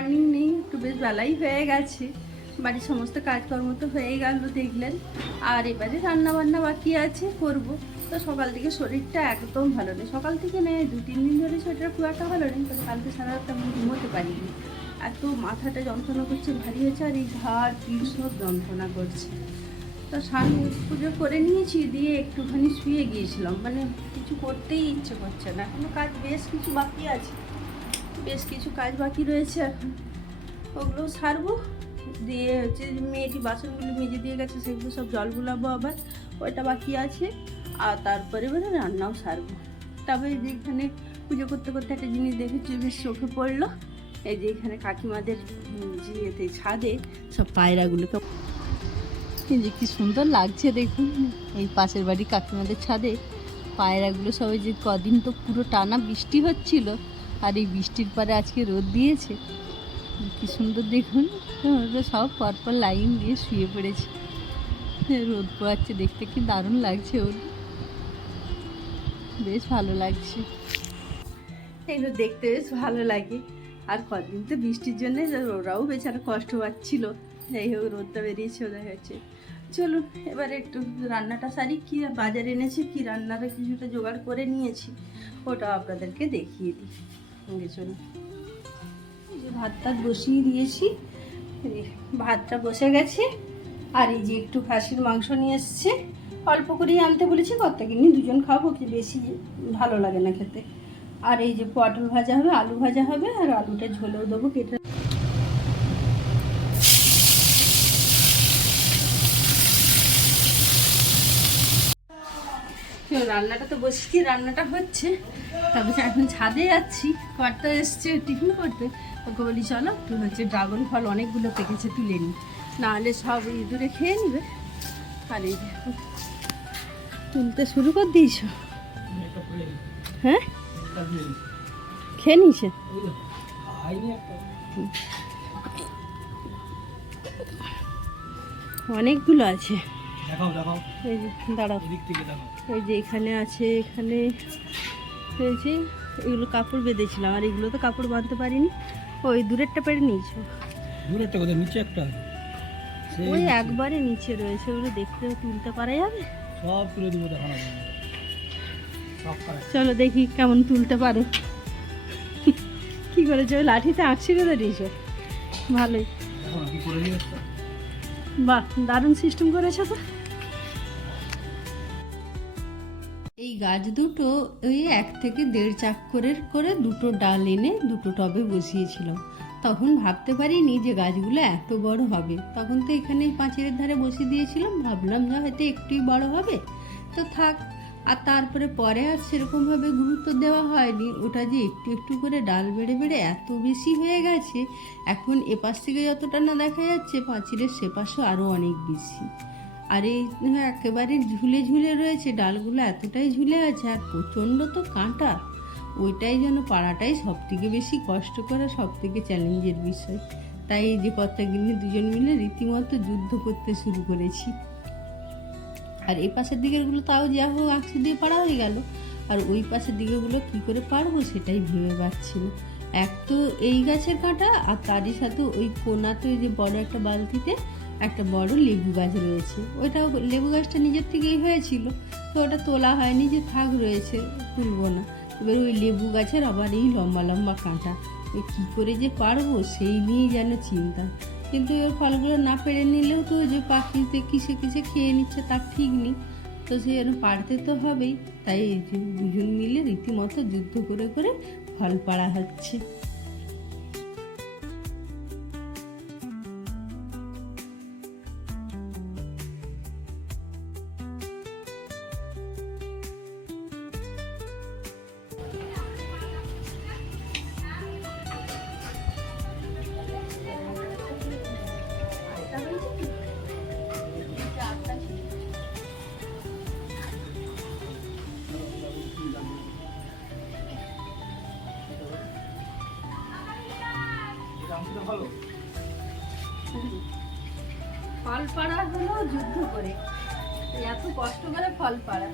Morning নেই, একটু বেশ বেলাই হয়ে গেছে। বাড়ির সমস্ত কাজকর্ম তো হয়ে গেল, দেখলেন। আর এবারে রান্না বান্না বাকি আছে, করব। তো সকাল থেকে শরীরটা একদম ভালো নেই। সকাল থেকে নেই দু, তিন দিন ধরে শরীরটা খুব একটা ভালো নেই, তবে কালকে সারা রাত আমি ঘুমোতে পারিনি। এত মাথাটা যন্ত্রণা করছে, ভারী হয়েছে, আর এই ঘাড় পিঠ সব যন্ত্রণা করছে। তো স্নান পুজো করে নিয়েছি, দিয়ে একটুখানি শুয়ে গিয়েছিলাম। মানে কিছু করতেই ইচ্ছে করছে না। এখনও কাজ বেশ কিছু বাকি আছে। বেশ কিছু কাজ বাকি রয়েছে এখন। ওগুলো সারবো, দিয়ে হচ্ছে মেয়েটি বাসনগুলো মেজে দিয়ে গেছে, সেগুলো সব জল গুলাবো আবার ওইটা বাকি আছে। আর তারপরে এবারে রান্নাও সারবো। তবে এই যে এখানে পুজো করতে করতে একটা জিনিস দেখেছি, বেশ চোখে পড়ল। এই যে এখানে কাকিমাদের যে ছাদে সব পায়রাগুলোকে যে কি সুন্দর লাগছে দেখুন। এই পাশের বাড়ি কাকিমাদের ছাদে পায়রাগুলো সবাই যে কদিন তো পুরো টানা বৃষ্টি হচ্ছিল আর এই বৃষ্টির পরে আজকে রোদ দিয়েছে। কি সুন্দর দেখুন ওরা সব পরপর লাইন দিয়ে শুয়ে পড়েছে। রোদ পোয়াচ্ছে দেখতে কি দারুণ লাগছে ওর। বেশ ভালো লাগছে। এগুলো দেখতে বেশ ভালো লাগে। আর কদিন তো বৃষ্টির জন্যে ওরাও বেচারা কষ্ট পাচ্ছিল। যাই হোক, রোদটা বেরিয়েছে ওদের হয়েছে চলুন, এবারে একটু রান্নাটা সারি। কি বাজারে এনেছি, কি রান্নাটা কিছুটা জোগাড় করে নিয়েছি ওটা আপনাদেরকে দেখিয়ে দিই। সঙ্গে চলো এই যে ভাত টাত বসিয়ে দিয়েছি। ভাতটা বসে গেছে। আর এই যে একটু খাসির মাংস নিয়ে এসছে। অল্প করেই আনতে বলেছি কত কিনি দুজন খাব, কি বেশি ভালো লাগে না খেতে। আর এই যে পটল ভাজা হবে, আলু ভাজা হবে, আর আলুটা ঝোলেও দেবো, কেটে রান্নাটা তো বসেছি রান্নাটা হচ্ছে। তারপরে এখন ছাদে যাচ্ছি কর্তা এসছে টিফিন করতে। ওকে বলি চলো একটু হচ্ছে ড্রাগন ফল অনেকগুলো পেকেছে তুলে নিই নাহলে সব ইঁদুরে খেয়ে নিবে। আর এই তুলতে শুরু করে দিয়েছ? হ্যাঁ? খেয়ে নিছে অনেকগুলো আছে। দেখাও দেখাও। এই দাঁড়াও। এদিক থেকে দেখাও। এই যে এখানে আছে এখানে হয়েছে এগুলো কাপড় বেঁধেছিলাম আর এগুলো তো কাপড় বাঁধতে পারিনি। ওই দূরেরটা পেরে নিয়েছো? দূর একটা কোথায়? নিচে একটা? ওই একবারে নিচে রয়েছে ওগুলো দেখতে তুলতে পারা যাবে? সব তুলে দিব দেখানো চলো দেখি কেমন তুলতে পারো। কি করেছ? ওই লাঠিতে আঁকছি করে দিয়েছ। ভালোই। বাহ দারুণ সিস্টেম করেছ তো। গাছ দুটো ওই এক থেকে দেড় চাক্করের করে করে দুটো ডাল এনে দুটো টবে বসিয়েছিলাম। তখন ভাবতে পারিনি যে গাছগুলো এত বড় হবে। তখন তো এখানে পাঁচিলের ধারে বসিয়ে দিয়েছিলাম। ভাবলাম যে হয়তো একটুই বড় হবে। তো থাক, আর তারপরে পরে আর সেরকমভাবে গুরুত্ব দেওয়া হয়নি। ওটা যে একটু একটু করে ডাল বেড়ে বেড়ে এত বেশি হয়ে গেছে, এখন এপাশ থেকে যতটা না দেখা যাচ্ছে, পাঁচিলের সেপাশেও আরও অনেক বেশি। আর এই হ্যাঁ, একেবারে ঝুলে ঝুলে রয়েছে ডালগুলো এতটাই ঝুলে আছে আর প্রচণ্ড তো কাঁটা। ওইটাই যেন পাড়াটাই সব থেকে বেশি কষ্ট করা সব থেকে চ্যালেঞ্জের বিষয়। তাই এই যে কর্তাগিন্নি দুজন মিলে রীতিমতো যুদ্ধ করতে শুরু করেছি। আর এই পাশের দিকেরগুলো তাও যা হোক আঁকশি দিয়ে পাড়া হয়ে গেল। আর ওই পাশের দিকেগুলো কী করে পারব সেটাই ভেবে পাচ্ছি না। এক তো এই গাছের কাঁটা আর তারই সাথে ওই কোনাতে যে বড় একটা বালতিতে একটা বড় লেবু গাছ রয়েছে। ওইটাও লেবু গাছটা নিজের থেকেই হয়েছিল, তো ওটা তোলা হয়নি যে থাক রয়েছে, তুলবো না। এবার ওই লেবু গাছের আবার এই লম্বা লম্বা কাঁটা ওই কী করে যে পারব সেই নিয়েই যেন চিন্তা। কিন্তু ওর ফলগুলো না পেরে নিলেও তো যে পাখিতে কিসে কিসে খেয়ে নিচ্ছে তার ঠিক নেই। তো সে পারতে তো হবেই, তাই দুজন মিলে রীতিমতো যুদ্ধ করে করে ফল পাড়া হচ্ছে। যুদ্ধ করে। এত কষ্ট করে ফল পাড়া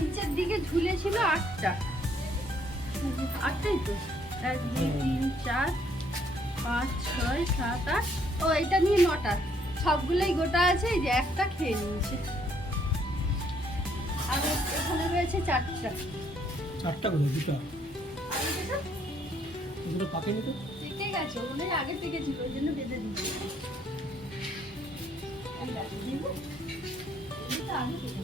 নিচের দিকে ঝুলে ছিল আটটা। আটটাই তো? এক দুই তিন চার পাঁচ ছয় সাত আট। ও এটা নিয়ে নটা। সবগুলোই গোটা আছে যে একটা খেয়ে নিয়েছে। আর এখানে রয়েছে চারটা। চারটা করে দুটো? আর পাকেনি তো কেটে গেছে ওগুলো আগে থেকে ছিল ওই জন্য বেঁধে দিয়েছি। এই দেখো, দেখো। এগুলো আগে থেকে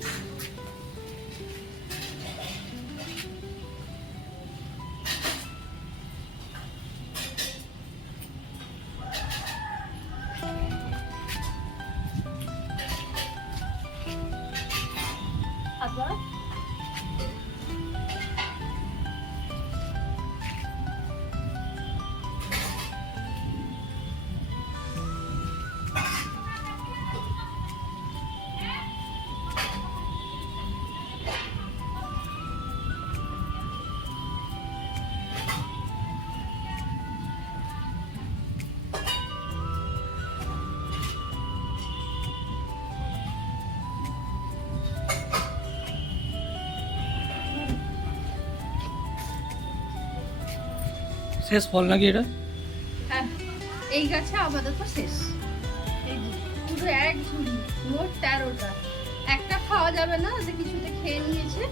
ছিল। শেষ ফল নাকি এটা? হ্যাঁ এই গাছে আপাতত শেষ। এই যে, পুরো এক ঝুড়ি মোট তেরোটা। একটা খাওয়া যাবে না ওদের কিছুতে খেয়ে নিয়েছে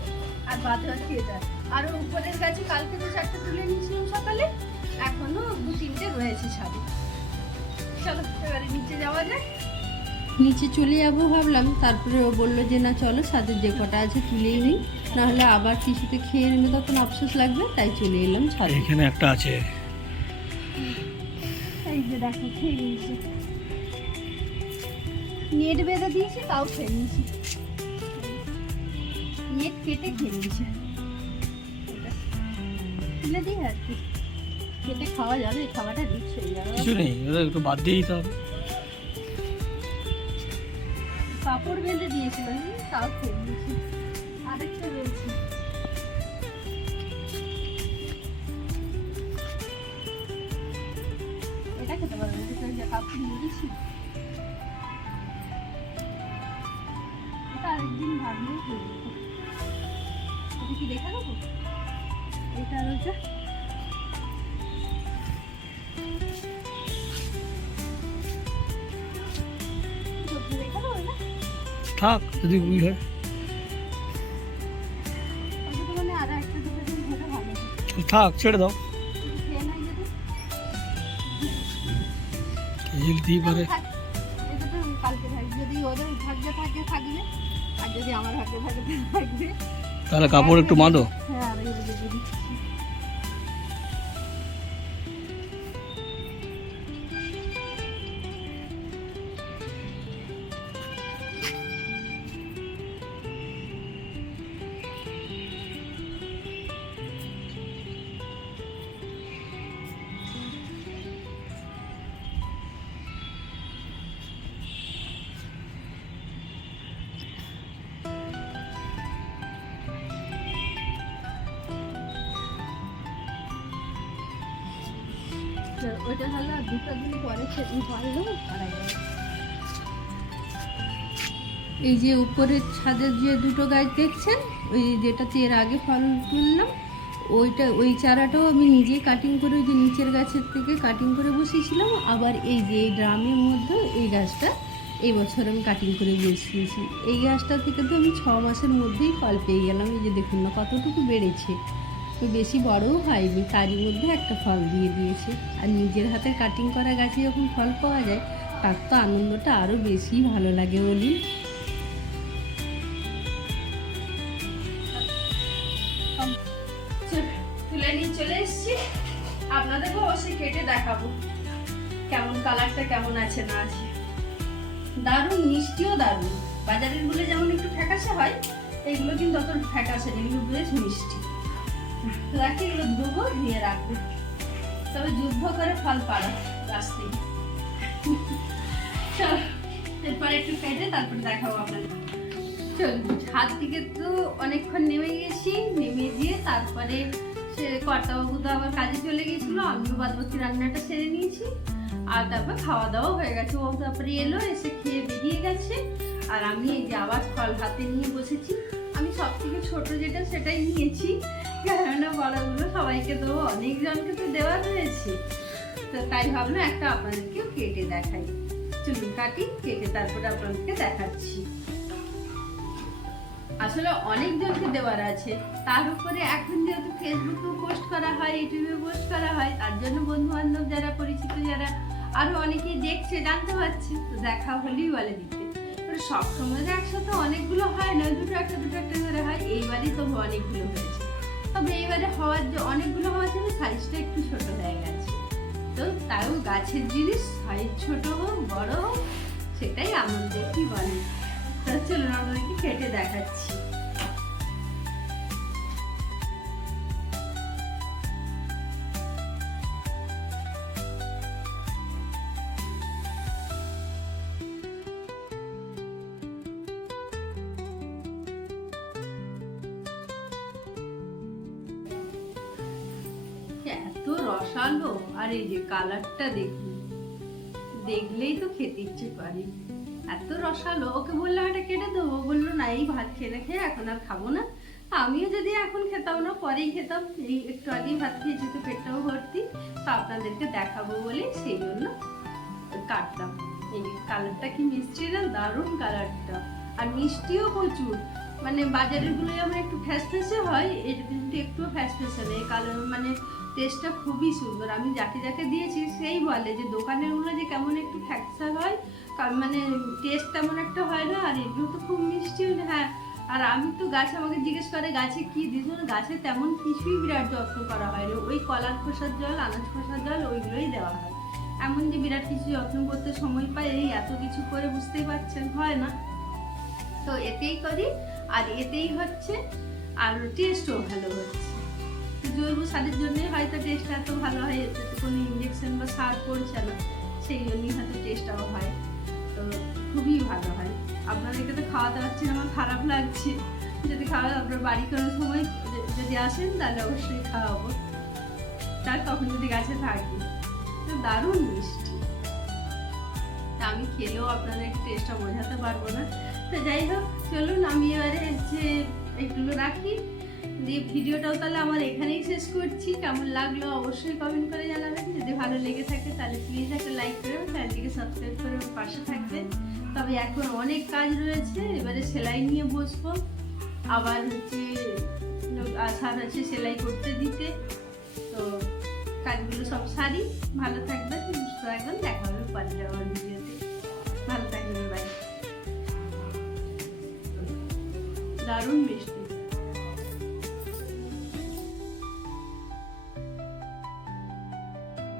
আর বাদ বাকি এটা। আর উপরের গাছে কালকে তো চারটে তুলে নিয়েছিলাম সকালে এখনও দু তিনটে রয়েছে ছাদে। চলো এবারে নিচে যাওয়া যায় নিচে চলে যাব ভাবলাম তারপরে ও বলল যে না চলো ছাদের যে কটা আছে তুলেই নিই। নাহলে আবার কিছুতে খেয়ে নিলে তখন আফসোস লাগবে তাই চলে এলাম ছাদে এখানে একটা আছে। এই যে দেখো খেয়ে নিয়েছি। নেট বেঁধে দিয়েছি তাও খেয়ে নিয়েছি। নেট কেটে খেয়ে নিয়েছে। এটা তুলে দিই আর কি। কেটে খাওয়া যাবে খাওয়াটা রিক্স হয়ে যাবে। কিছু নেই ওটা একটু বাদ দিয়ে দিতে হবে কাপড় বেঁধে দিয়েছিল হুম, তাও খেয়ে নিয়েছি। আরেকদিন ভাবলেও যেত এটা কি দেখা দেবো এটা রয়েছে থাক যদি উই হয়। থাক ছেড়ে দাও পারে। এটা তো কালকে থাকবে যদি ওদের ভাগ্যে থাকে থাকবে। আর যদি আমার ভাগ্যে থাকে থাকবে। তাহলে কাপড় একটু মাদো হ্যাঁ আর দুটো দিন পরে এই যে উপরের ছাদের যে দুটো গাছ দেখছেন, ওই যেটাতে এর আগে ফল তুললাম, ওইটা, ওই চারাটাও আমি নিজেই কাটিং করে ওই যে নিচের গাছের থেকে কাটিং করে বসিয়েছিলাম, আবার এই যে এই ড্রামের মধ্যে এই গাছটা এই বছর আমি কাটিং করে বসিয়েছি। এই গাছটা থেকে তো আমি ছ মাসের মধ্যেই ফল পেয়ে গেলাম, এই যে দেখুন না কতটুকু বেড়েছে। বেশি বড়ও হয়নি, তারই মধ্যে একটা ফল দিয়ে দিয়েছে। আর নিজের হাতে কাটিং করা গাছে যখন ফল পাওয়া যায়, তার তো আনন্দটা আরও বেশি ভালো লাগে বলি তুলে নিয়ে চলে এসেছি। আপনাদেরকেও অবশ্যই কেটে দেখাবো। কেমন কালারটা কেমন আছে, না আছে। দারুণ, মিষ্টিও দারুণ। বাজারেরগুলো যেমন একটু ফ্যাকাশে হয়, এইগুলো কিন্তু অত ফ্যাকাশে এগুলো বেশ মিষ্টি। রাখি এগুলো ধুবো, ধুয়ে রাখব। তবে যুদ্ধ করে ফল পাড়া থেকে চল, এরপর একটু কেটে তারপর দেখাবো আপনাদের। চল, হাত থেকে তো অনেকক্ষণ নেমে গেছি, নেমে দিয়ে তারপরে সে কর্তাবাবু তো আবার কাজে চলে গিয়েছিল আমিও বাদবাকি রান্নাটা সেরে নিয়েছি। আর তারপর খাওয়া দাওয়া হয়ে গেছে। ও তারপরে এলো, এসে খেয়ে বেরিয়ে গেছে। আর আমি এই যে আবার ফল হাতে নিয়ে বসেছি। আমি সব থেকে ছোট যেটা, সেটাই নিয়েছি। কেননা বড়গুলো সবাইকে দেবো অনেকজনকে তো দেওয়া রয়েছে তো তাই ভাবলাম একটা আপনাদেরকেও কেটে দেখাই। চুলুন কাটি, কেটে তারপরে আপনাদেরকে দেখাচ্ছি। আসলে অনেকজনকে দেওয়ার আছে। তার উপরে এখন যেহেতু ফেসবুকেও পোস্ট করা হয় ইউটিউবে পোস্ট করা হয়, তার জন্য বন্ধু বান্ধব যারা পরিচিত যারা আরও অনেকেই দেখছে, জানতে পারছে, তো দেখা হলেই বলে দিতে। সব সময় যে একসাথে অনেকগুলো হয় না দুটো একটা দুটো একটা করে হয়। এইবারই তবু অনেকগুলো হয়েছে। তবে এইবারে হওয়ার যে অনেকগুলো হওয়ার জন্য সাইজটা একটু ছোট হয়ে গেছে। তো তাও গাছের জিনিস সাইজ ছোট হোক, বড় হোক, সেটাই আমাদের কি বলে তো চলুন, আপনাদেরকে কেটে দেখাচ্ছি। রসালো আর এই যে কালারটা দেখুন দেখলেই তো খেতে ইচ্ছে করে। এত রসালো, ওকে বললাম, এটা কেটে দেবো বলল, না, এই ভাত খেয়ে রেখে এখন আর খাব না। আমিও যদি এখন খেতাম না, পরেই খেতাম। এই একটু আগেই ভাত খেয়েছি, তো পেটটাও ভর্তি। তো আপনাদেরকে দেখাবো বলে সেই জন্য কাটলাম। এই কালারটা কি মিষ্টি না, দারুণ কালারটা। আর মিষ্টিও প্রচুর। মানে বাজারেরগুলো যেমন একটু ফ্যাসফ্যাসে হয় এটা কিন্তু একটু ফ্যাসফ্যাসে নেই। কালার মানে টেস্টটা খুবই সুন্দর। আমি যাকে যাকে দিয়েছি সেই বলে যে দোকানেরগুলো যে কেমন একটু ফ্যাকসা হয় মানে টেস্ট তেমন একটা হয় না, আর এগুলো তো খুব মিষ্টি হ্যাঁ। আর আমি তো গাছ আমাকে জিজ্ঞেস করে, গাছে কি দিস? গাছে তেমন কিছুই বিরাট যত্ন করা হয় না। ওই কলার খোসার জল, আনাজ খোসার জল, ওইগুলোই দেওয়া হয়। এমন যে বিরাট কিছু যত্ন করতে সময় পাই, এই এত কিছু করে বুঝতেই পারছেন, হয় না? তো এতেই করি, আর এতেই হচ্ছে, আর টেস্টও ভালো হচ্ছে। জৈব সারের জন্যই হয়তো টেস্টটা এত ভালো হয় এতে কোনো ইঞ্জেকশন বা সার পড়ছে না, সেই জন্যই হয়তো টেস্টটাও হয়। তো খুবই ভালো হয়। আপনাদেরকে তো খাওয়াতে পারছি আমার খারাপ লাগছে। যদি খাওয়া, আপনার বাড়ি কোনো সময় যদি আসেন, তাহলে অবশ্যই খাওয়াবো। তার তখন যদি গাছে থাকি। দারুণ মিষ্টি। তা আমি খেলেও আপনাদের টেস্টটা বোঝাতে পারব না। তো যাই হোক, চলুন আমি এবারে হচ্ছে এইগুলো রাখি। দিয়ে ভিডিওটাও তাহলে আমার এখানেই শেষ করছি। কেমন লাগল অবশ্যই কমেন্ট করে জানাবেন। যদি ভালো লেগে থাকে তাহলে প্লিজ একটা লাইক করে চ্যানেলটিকে সাবস্ক্রাইব করে পাশে থাকবেন। তবে এখন অনেক কাজ রয়েছে, এবারে সেলাই নিয়ে বসবো। আবার হচ্ছে আসার আছে সেলাই করতে দিতে। তো কাজগুলো সব সারি। ভালো থাকবেন, সুস্থ থাকবেন, দেখা হবে পরের আমার ভিডিওতে। ভালো থাকবেন বাই দারুণ মিষ্টি